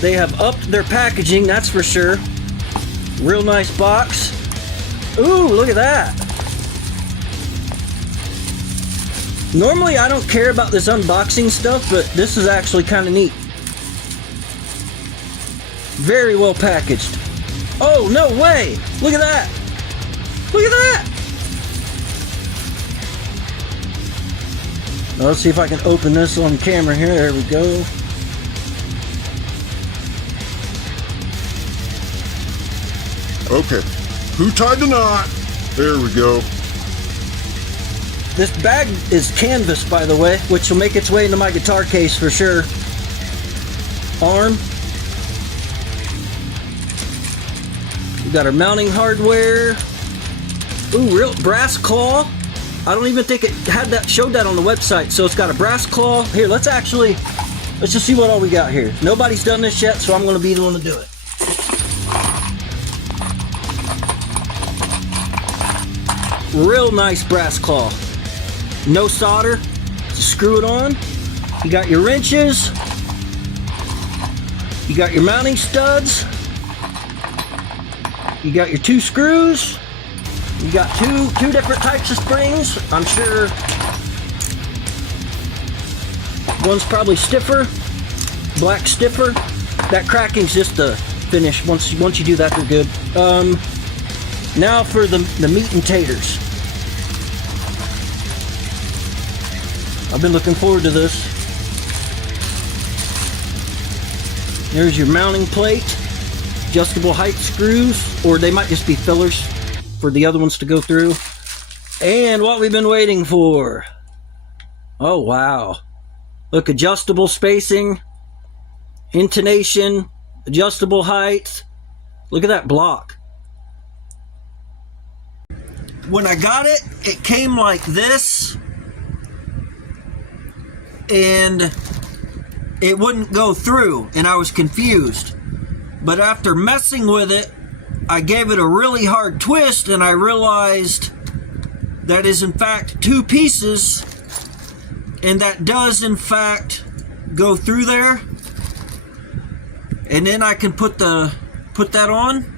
They have upped their packaging, that's for sure. Real nice box. Ooh, look at that. Normally I don't care about this unboxing stuff, but this is actually kind of neat. Very well packaged. Oh, no way! Look at that! Look at that! Now let's see if I can open this on camera here. There we go. Okay, who tied the knot? There we go. This bag is canvas, by the way, which will make its way into my guitar case for sure. Arm. We got our mounting hardware. Ooh, real brass claw. I don't even think it had that, showed that on the website. So it's got a brass claw. Here, let's just see what all we got here. Nobody's done this yet, so I'm going to be the one to do it. Real nice brass claw. No solder. Screw it on. You got your wrenches. You got your mounting studs. You got your 2 screws. You got two different types of springs. I'm sure one's probably stiffer, black stiffer. That cracking's just the finish. Once you do that, they're good. Now for the meat and taters. I've been looking forward to this. There's your mounting plate, adjustable height screws, or they might just be fillers for the other ones to go through. And what we've been waiting for. Oh, wow. Look, adjustable spacing, intonation, adjustable height. Look at that block. When I got it, it came like this. And it wouldn't go through, and I was confused. But after messing with it, I gave it a really hard twist, and I realized that is in fact 2 pieces, and that does in fact go through there. And then I can put that on.